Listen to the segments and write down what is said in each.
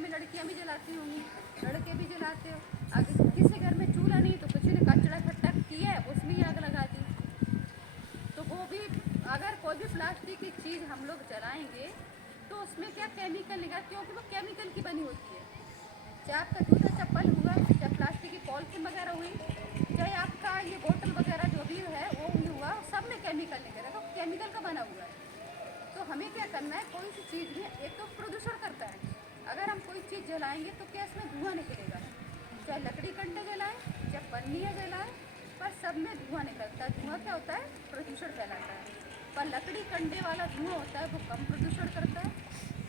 में लड़कियां भी जलाती होंगी, लड़के भी जलाते हो। अगर किसी घर में चूल्हा नहीं तो किसी ने कचड़ा इकट्ठा किया है उसमें ही आग लगा दी। तो वो भी अगर कोई भी प्लास्टिक की चीज़ हम लोग जलाएंगे तो उसमें क्या केमिकल निकला, क्योंकि वो केमिकल की बनी होती है। चाहे आपका जूता चप्पल हुआ, चाहे प्लास्टिक की पॉलिथीन वगैरह हुई, चाहे आपका ये बोतल वगैरह जो भी है वो हुआ, सब में केमिकल निकलेगा, तो केमिकल का बना हुआ है। तो हमें क्या करना है, कोई सी चीज़ में एक तो प्रदूषण करता है। अगर हम कोई चीज़ जलाएंगे तो क्या इसमें धुआं निकलेगा, चाहे लकड़ी कंडे जलाएं चाहे पन्नियाँ जलाएं, पर सब में धुआं निकलता है। धुआं क्या होता है, प्रदूषण फैलाता है। पर लकड़ी कंडे वाला धुआं होता है वो कम प्रदूषण करता है,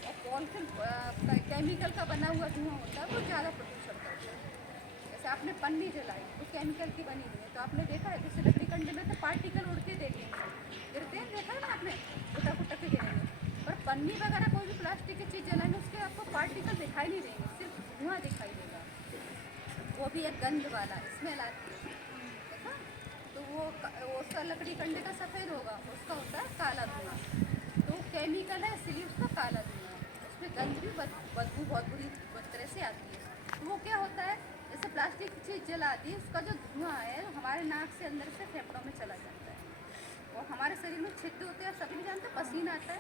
और पॉलिथीन केमिकल का बना हुआ धुआं होता है वो ज़्यादा प्रदूषण करता है। जैसे आपने पन्नी जलाई वो केमिकल की बनी हुई है, तो आपने देखा है जैसे लकड़ी कंडे में तो पार्टिकल उड़ते देखेंगे, गिरते हैं, देखा है ना आपने, गुटक गुटक के गिरेंगे। पर पन्नी वगैरह कोई भी प्लास्टिक की चीज़ जलाएंगे उसके आपको पार्टिकल दिखाई नहीं देंगे, सिर्फ धुआं दिखाई देगा। वो भी एक गंध वाला स्मेल आती है, देखा। तो वो उसका लकड़ी कंडे का सफ़ेद होगा, उसका होता है काला धुआं। तो केमिकल है इसलिए उसका काला धुआं है, उसमें गंध भी बदबू बहुत बुरी तरह से आती है। तो वो क्या होता है, जैसे प्लास्टिक की चीज़ जला दी, उसका जो धुआं है हमारे नाक से अंदर से फेफड़ों में चला जाता है और हमारे शरीर में छिद्र होते हैं, सभी जानते हैं, पसीना आता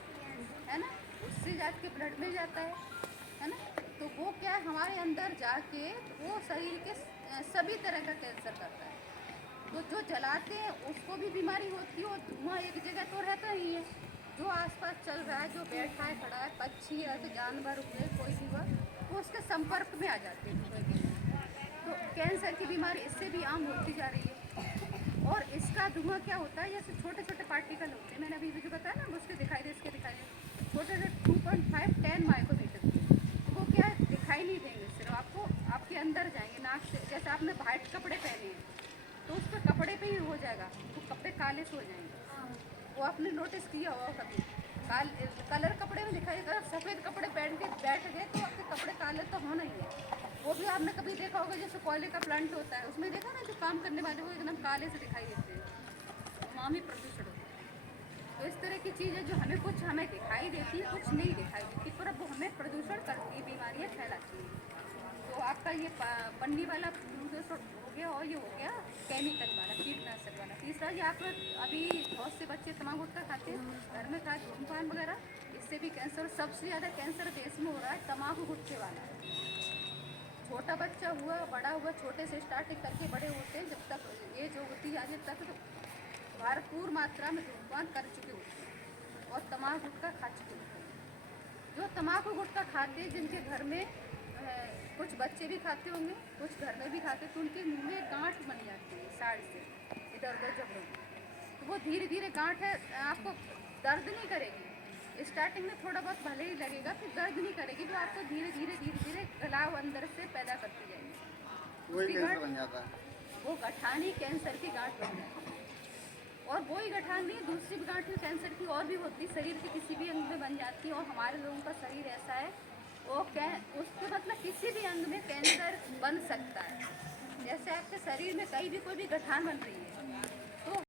है ना, उससे जाके ब्लड में जाता है ना। तो वो क्या है, हमारे अंदर जाके वो शरीर के सभी तरह का कैंसर करता है। तो जो जलाते हैं उसको भी बीमारी होती है, और धुआं एक जगह तो रहता ही है, जो आसपास चल रहा है, जो बैठा है खड़ा है, पक्षी है, तो जानवर हुए, कोई भी हुआ, वो उसके संपर्क में आ जाते हैं धुएं के लिए। तो कैंसर की बीमारी इससे भी आम होती जा रही है। और इसका धुआं क्या होता है, जैसे छोटे छोटे पार्टिकल होते हैं, मैंने अभी जो बताया ना, उसके दिखाई दे, इसके दिखाई दे, छोटे छोटे 2.5-10 माइक्रोमीटर, तो वो क्या है, दिखाई नहीं देंगे, सिर्फ आपको आपके अंदर जाएंगे नाक से। जैसे आपने वाइट कपड़े पहने हैं तो उस पर कपड़े पे ही हो जाएगा, तो कपड़े काले से हो जाएंगे। वो आपने नोटिस किया होगा कभी, कलर कपड़े में दिखाई देगा। सफ़ेद कपड़े पहन के बैठ गए तो आपके कपड़े काले तो होना ही है। वो भी आपने कभी देखा होगा, जैसे कोयले का प्लांट होता है उसमें देखा ना, जो काम करने वाले वो एकदम काले से दिखाई देते हैं, वहाँ भी प्रदूषण होता है। तो इस तरह की चीज़ें जो हमें कुछ हमें दिखाई देती है, कुछ नहीं दिखाई देती, पर वो हमें प्रदूषण करती है, बीमारियाँ फैलाती है। तो आपका ये पन्नी वाला प्रदूषण हो गया, और ये हो गया केमिकल वाला, कीटनाशक वाला। तीसरा, ये आप अभी बहुत से बच्चे तम्बाकू गुटखा खाते हैं, घर में खाते धूमपान वगैरह, इससे भी कैंसर। सबसे ज़्यादा कैंसर देश में हो रहा है तम्बाकू गुटखे वाला है। छोटा बच्चा हुआ, बड़ा हुआ, छोटे से स्टार्टिंग करके बड़े होते हैं, जब तक एज होती है तक तो भरपूर मात्रा में धूमपान कर चुके होते हैं और तम्बाकू गुटखा खा चुके होते हैं। जो तम्बाकू गुटखा खाते हैं, जिनके घर में कुछ बच्चे भी खाते होंगे, कुछ घर में भी खाते, तो उनके मुंह में गांठ बन जाती है साइड से, इधर उधर जबड़ों में। तो वो धीरे धीरे गांठ है, आपको दर्द नहीं करेगी, स्टार्टिंग में थोड़ा बहुत भले ही लगेगा, फिर दर्द नहीं करेगी, वो आपको धीरे धीरे धीरे धीरे गलाव अंदर से पैदा करती जाएगी। वही उसकी कैंसर गांठ, बन जाता है। वो गठान ही कैंसर की गांठ बन जाती है। और वही गठान नहीं, दूसरी भी गांठ कैंसर की और भी होती, शरीर के किसी भी अंग में बन जाती है। और हमारे लोगों का शरीर ऐसा है, वो उसके मतलब किसी भी अंग में कैंसर बन सकता है। जैसे आपके शरीर में कहीं भी कोई भी गठान बन रही है,